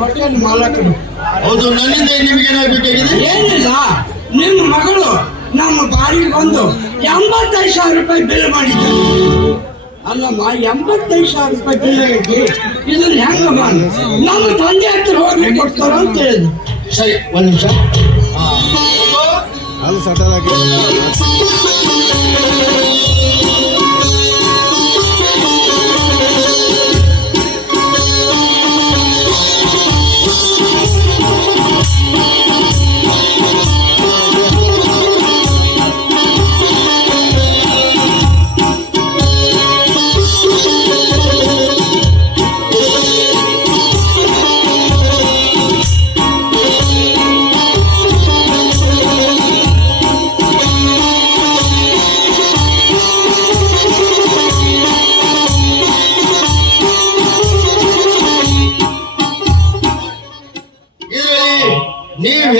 Hotel ಮಾಲಕರು ಹೌದು ನನ್ನಿಂದ ನಿಮಗೆ ಏನಾಗಬೇಕಾಗಿದೆ ಏನಿಲ್ಲ. ನಿಮ್ಮ ಮಗಳು ನಮ್ಮ ಬಾರಿಗೆ ಬಂದು ಎಂಬತ್ತೈದು ಸಾವಿರ ರೂಪಾಯಿ ಬಿಲ್ ಮಾಡಿದ್ದೆ. ಅಲ್ಲಮ್ಮ ಎಂಬತ್ತೈದು ಸಾವಿರ ರೂಪಾಯಿ ಬಿಲ್ ಆಗೈತಿ ಇದನ್ನ ಹೆಂಗಮ್ಮ ನಮ್ಮ ತಂದೆ ಹತ್ರ ಹೋಗಿ ಕೊಡ್ತಾರ ಅಂತ ಹೇಳಿದ್ರು. ಸರಿ ಒಂದು ನಿಮಿಷ. ಅದು ಸಟಲ್ ಇದರಲ್ಲಿ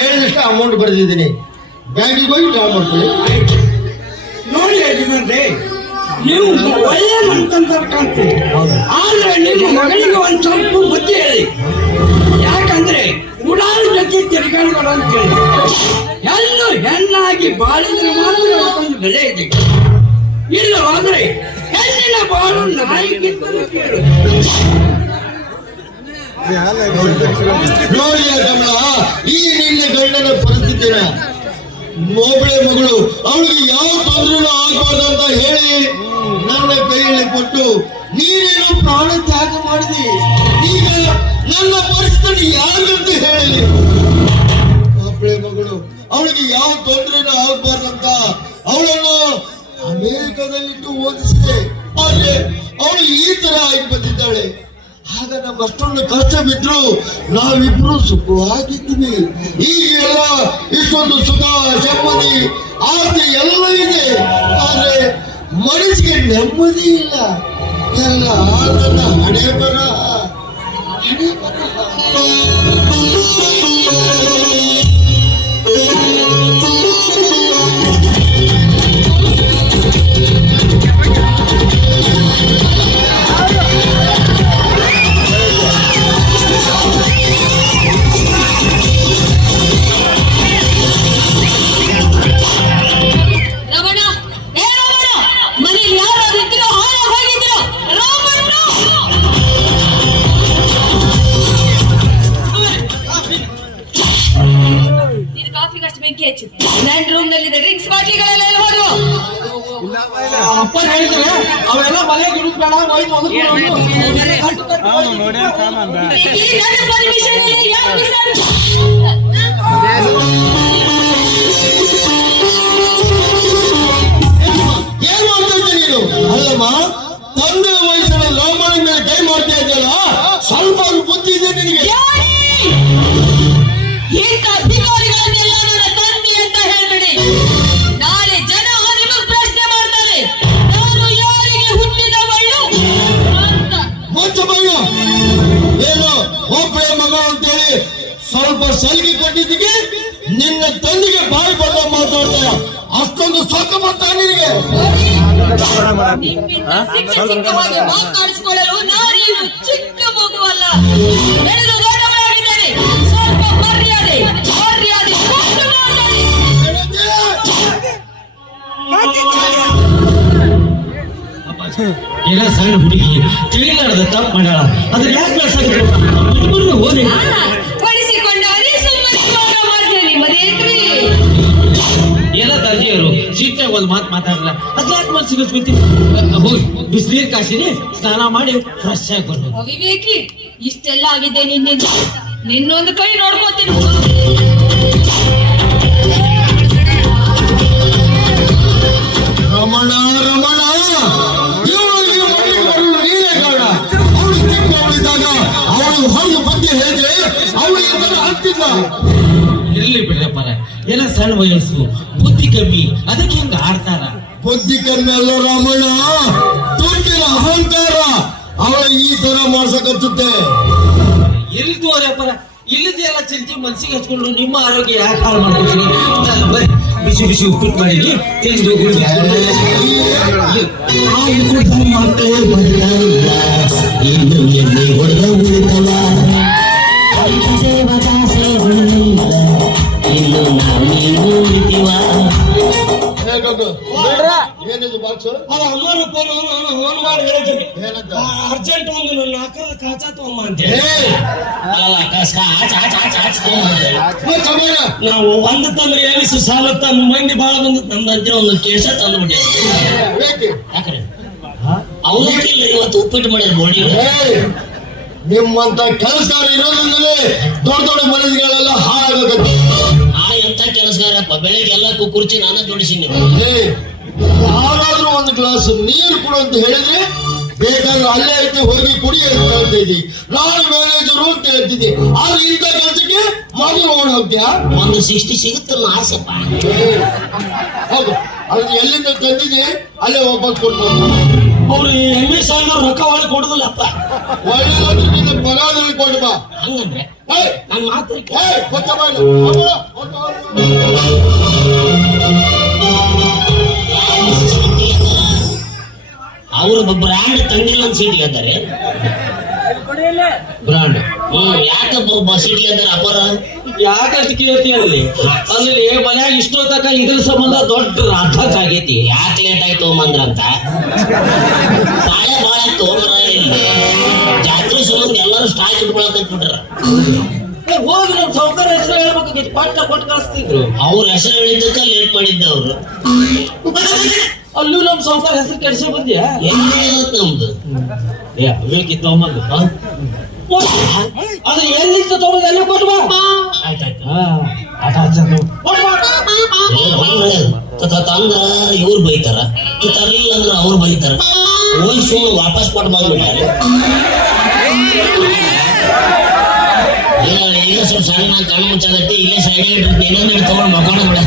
ಹೇಳಿದಷ್ಟು ಅಮೌಂಟ್ ಬರೆದಿದ್ದೀನಿ. ಬ್ಯಾಂಕಿಗೆ ಹೋಗಿ ಡ್ರಾ ಮಾಡ್ತೀನಿ ನೋಡಿ ಯಜಮಾನ್ರೆ ನೀವು ಒಳ್ಳೆ ಮನ್ತಂತಾರೆ ಕಾಣ್ತೀರಿ. ಆದ್ರೆ ನಿಮ್ಮ ಮಗಳಿಗೆ ಒಂದ್ ಸ್ವಲ್ಪ ಬುದ್ಧಿ ಹೇಳಿ. ಯಾಕಂದ್ರೆ ಉಡಾಳು ಜೊತೆ ತಿರುಗಾಡಬೇಡ ಅಂತ ಹೇಳಿ. ಹೆಣ್ಣು ಹೆಣ್ಣಾಗಿ ಬಾಳಿದ್ರೆ ಮಾತ್ರ ಒಂದು ಬೆಲೆ ಇದೆ. ಇಲ್ಲ ಇಲ್ಲವಾದ್ರೆ ಹೆಣ್ಣಿನ ಬಾಳು ನಾಯಿಗಿಂತಲೂ ಕೇಳು. ನೋಡಿ ಕಮಲ ಪರಿಸ್ಥಿತಿನ ಒಬ್ಬಳೆ ಮಗಳು, ಅವಳಿಗೆ ಯಾವ ತೊಂದರೆನೂ ಆಗ್ಬಾರ್ದು ಅಂತ ಹೇಳಿ ನನ್ನ ಕೈಯಲ್ಲಿ ಕೊಟ್ಟು ನೀನೇನು ಪ್ರಾಣ ತ್ಯಾಗ ಮಾಡಿದಿ. ಈಗ ನನ್ನ ಪರಿಸ್ಥಿತಿ ಯಾರಂತ ಹೇಳಿ ಒಬ್ಬಳೆ ಮಗಳು, ಅವಳಿಗೆ ಯಾವ ತೊಂದರೆನೂ ಆಗಬಾರ್ದಂತ ಅವಳನ್ನು ಅಮೆರಿಕದಲ್ಲಿಟ್ಟು ಓದಿಸಿದೆ. ಆದ್ರೆ ಅವಳು ಈ ತರ ಆಗಿ ಬಂದಿದ್ದಾಳೆ. ಆಗ ನಮ್ಗೆ ಅಷ್ಟೊಂದು ಕಷ್ಟ ಬಿದ್ರು ನಾವಿಬ್ರು ಸುಖವಾಗಿದ್ದೀವಿ. ಈಗೆಲ್ಲ ಇಷ್ಟೊಂದು ಸುಖ ಶಮ್ಮನಿ ಆಸೆ ಎಲ್ಲ ಇದೆ ಆದ್ರೆ ಮನಸ್ಸಿಗೆ ನೆಮ್ಮದಿ ಇಲ್ಲ. ಎಲ್ಲ ಆತನ ಹಣೆ ಬರ ಅಪ್ಪ ಹೇಳಿದ್ರೆ. ಅವೆಲ್ಲ ಮನೆ ಗಿಡದ ಬೇಡ ಬಿಸಾಡು? ಏನ್ ಮಾಡ್ತಾ ನೀನು? ಅಲ್ಲಮ್ಮ ತಂದೆ ವಯಸ್ಸಿನ ರಾಮಾಯಣ ಮೇಲೆ ಕೈ ಮಾಡ್ತಾ ಇದ್ದಲ್ಲ ಸ್ವಲ್ಪ ಬುದ್ಧಿ ಇದೆ ನಿನಗೆ? ಇಂಥ ಅಧಿಕಾರಿಗಳನ್ನೆಲ್ಲ ನನ್ನ ತಂದೆ ಅಂತ ಹೇಳ್ಬೇಡಿ. ಒಬ್ಬಳೆ ಮಗ ಅಂತೇಳಿ ಸ್ವಲ್ಪ ಸಲಿಗೆ ಕೊಟ್ಟಿದ್ದಕ್ಕೆ ನಿನ್ನ ತಂದೆಗೆ ಬಾಯಿ ಬಂದ ಮಾತಾಡ್ತಾರೆ ಅಷ್ಟೊಂದು ಸೊಕ್ಕ ಬರ್ತಾ ನಿನಗೆ. ಮಾತಾಡಿಸಿಕೊಳ್ಳಲು ನಾನೇನು ಚಿಕ್ಕ ಮಗುವಲ್ಲ ಎಲ್ಲ ಸಣ್ಣ ಹುಡುಗಿ. ತಿಳಿಲಾರದ ತಪ್ಪು ಮಾಡ್ಯಾಳ ಅದ್ರ ಯಾಕೆ ಲಸಾಗಿದ್ರು ಹೋಗಿ ಎಲ್ಲ ತಂದೆಯವರು ಸೀಟ್ನಾಗ ಒಂದು ಮಾತು ಮಾತಾಡಲ್ಲ ಅದ್ ಯಾಕೆ ಮನ್ಸಿಗೆ ಹಚ್ಕೊತೀನಿ ಹೋಗಿ. ಬಿಸಿನೀರು ಕಾಸಿನಿ ಸ್ನಾನ ಮಾಡಿ ಫ್ರೆಶ್ ಆಗಿ ಬರ್ಬೋದು ಇಷ್ಟೆಲ್ಲ ಆಗಿದೆ ನಿನ್ನಿಂದ. ನಿನ್ನೊಂದು ಕೈ ನೋಡ್ಕೋತೀನಿ. ಸಣ್ಣ ವಯಸ್ಸು ಬುದ್ಧಿ ಕಮ್ಮಿ ಅದಕ್ಕೆ ಹಿಂಗ ಆಡ್ತಾರ? ಬುದ್ಧಿ ಕಮ್ಮಿ ಅಲ್ಲ ರಾಮಣ್ಣ? ತುಂಬಿನ ಅಹಂಕಾರ. ಅವಳ ಈ ತರ ಮಾಡ್ಸಕತ್ತುತ್ತೆ. ಎಲ್ಲಿ ತೋರಪ್ಪರ ಇಲ್ಲದೆ ಎಲ್ಲ ಚಿಂತೆ ಮನ್ಸಿಗೆ ಹಚ್ಕೊಂಡು ನಿಮ್ಮ ಆರೋಗ್ಯ ಯಾಕೆ ಹಾಳು ಮಾಡ್ಕೊತೀನಿ ಬರೀ ಬಿಸಿ ಬಿಸಿ ಉಪ್ಪಿಟ್ಟು ಮಾಡಿ ತಿಂದು ಮಕ್ಕಳು ಬರ್ತಾರಲ್ಲ ಇನ್ನು ಎಣ್ಣೆ ಹೊಡೆದ ಉಳಿತಲ್ಲ ಇನ್ನು ನಾವೇನು ಇದ್ದೀವ ಏನಿದು ಬಾಕ್ಸ್ ಅಲ್ಲ ಅಮ್ಮನ ಫೋನ್ ಫೋನ್ ಮಾಡಿ ಹೇಳಿದ್ರಿ. ಏನಂತ ಅರ್ಜೆಂಟ್ ಒಂದು ಕಾಚಾ ಅಂತ ನಾವು ಒಂದು ತಂದ್ರೆ ಏನಿಸು ಸಾಲ ತಂದ ಮಂದಿ ಬಾಳ ಬಂದು ತಂದಂತೆ ಒಂದು ಕೇಶ ತಂದು ಬಿಟ್ಟಿದ್ದೆ ಯಾಕ್ರಿ? ಅವನಿಗಿಲ್ಲ ಇವತ್ತು ಉಪ್ಪಿಟ್ಟು ಮಾಡಿದ್ರು ನೋಡಿ ನಿಮ್ಮಂತ ಕೆಲಸ ಇರೋದ್ರಿಂದಲೇ ದೊಡ್ಡ ದೊಡ್ಡ ಬೆಳಿಗ್ಗೆ ಎಲ್ಲಕ್ಕೂ ಕುರ್ಚಿ ನಾನು ಜೋಡಿಸಿ ಏ ಯಾರಾದ್ರೂ ಒಂದು ಗ್ಲಾಸ್ ನೀರು ಕೊಡು ಅಂತ ಹೇಳಿದ್ರೆ ಬೇಕಾದ್ರೆ ಅಲ್ಲೇ ಐತಿ ಹೋಗಿ ಕುಡಿ ಅಂತ ಹೇಳ್ತಾ ಇದ್ದಿ ನಾನು ಮ್ಯಾನೇಜರು ಅಂತ ಹೇಳ್ತಿದ್ದೆ. ಆದ್ರೆ ಇಂಥ ಕೆಲಸಕ್ಕೆ ಮನೆ ನೋಡಿ ಹೋಗ್ತೀಯಾ? ಒಂದು ಸಿಕ್ಸ್ಟಿ ಸಿಗುತ್ತಲ್ಲ ಆಸೆಪ್ಪ ಹೌದು. ಅದಕ್ಕೆ ಎಲ್ಲಿಂದ ತಂದಿದ್ದಿ ಅಲ್ಲೇ ವಾಪಸ್ ಕೊಡ್ಬೋದು. ಅವ್ರು ಎಂ ಎಸ್ ಸಾಲ ರೊಕ್ಕ ಒಳಗೆ ಕೊಡುದಿಲ್ಲಪ್ಪ. ಒಳ್ಳೆ ನಿನ್ನ ಪಗಾರದಲ್ಲಿ ಕೊಡು ಬಾ ಹಂಗಂದ್ರೆ ನನ್ನ ಮಾತು ಏಯ್, ಕೊಚ್ಚ ಹೋಗು. ಅವರು ಬ್ರ್ಯಾಂಡ್ ತಂಗಿಲ್ಲ ಅಂತ ಸೀಟ್ ಹೇಳ್ತಾರೆ ಬ್ರಾಂಡ್ ಹ್ಮ್ ಯಾಕಪ್ಪ ಬಸಿಟಿ ಅಂದ್ರೆ ಅಪರ? ಯಾಕಷ್ಟು ಕೇಳ್ತಿ ಅಲ್ಲಿ? ಮನ್ಯಾಗ ಇಷ್ಟೋ ತಕ ಇದ್ರ ಸಂಬಂಧ ದೊಡ್ಡ ರಾಠಕ್ ಆಗೈತಿ. ಯಾಕೆ ಲೇಟ್ ಆಯ್ತು ತೊಗೊಂಬಂದ್ರಂತ ಬಾಳೆ ಬಾಳೆ ತೊಗೊಂಡ್ರ ಇಲ್ಲಿ ಜಾತ್ರೆ ಸಂಬಂಧ ಎಲ್ಲರೂ ಸ್ಟಾಕ್ ಇಟ್ಕೊಳಕ್ ಬಿಟ್ರ ಏ, ಹೋಗಿ ನಮ್ ಸೌಕರ್ಯ ಹೆಸರು ಹೇಳ್ಬೇಕಾಗಿತ್ತು ಪಟ್ಟ ಕೊಟ್ಟು ಕಳಿಸ್ತಿದ್ರು. ಅವ್ರ ಹೆಸರು ಹೇಳಿದ್ದಕ್ಕ ಲೇಟ್ ಮಾಡಿದ್ದ ಅವರು. ಅಲ್ಲೂ ನಮ್ ಸೌಕರ್ಯ ಹೆಸರು ಕೆಡಿಸಿ ಬಂದ್ಯಾ? ಎಲ್ಲಿ ಇರುತ್ತೆ ನಮ್ದು? ಏ ಬೇಕಿ ತಗೊಂಬಂದು ಹ? ಅದು ಎಲ್ಲಿ ತಗೊಂಡು ಎಲ್ಲ ಕೊಟ್ಟು ಬಾ. ಆಯ್ತಾಯ್ತು. ಹಾ. ಆಟ ಹಚ್ಚಂದು ತಂದ್ರ ಇವ್ರು ಬೈತಾರ. ತರ್ಲಿಲ್ಲ ಅಂದ್ರ ಅವ್ರು ಬೈತಾರ. ಹೋಗಿ ಸುಮ್ಮನೆ ವಾಪಸ್ ಕೊಟ್ಟು ಬಂದ್ಬಿಟ್ಟಾರೆ ಈಗ ಈಗ ಸ್ವಲ್ಪ ಸಣ್ಣ ಕಣ್ಣು ಮುಚ್ಚಾಗತ್ತೆ ಇಲ್ಲೇ ಸೈಡ್ ಇಟ್ಟಿರ್ತೀನಿ. ಇನ್ನೊಂದು ತಗೊಂಡು ಮಕ್ಕೊಂಡು ಬಿಡ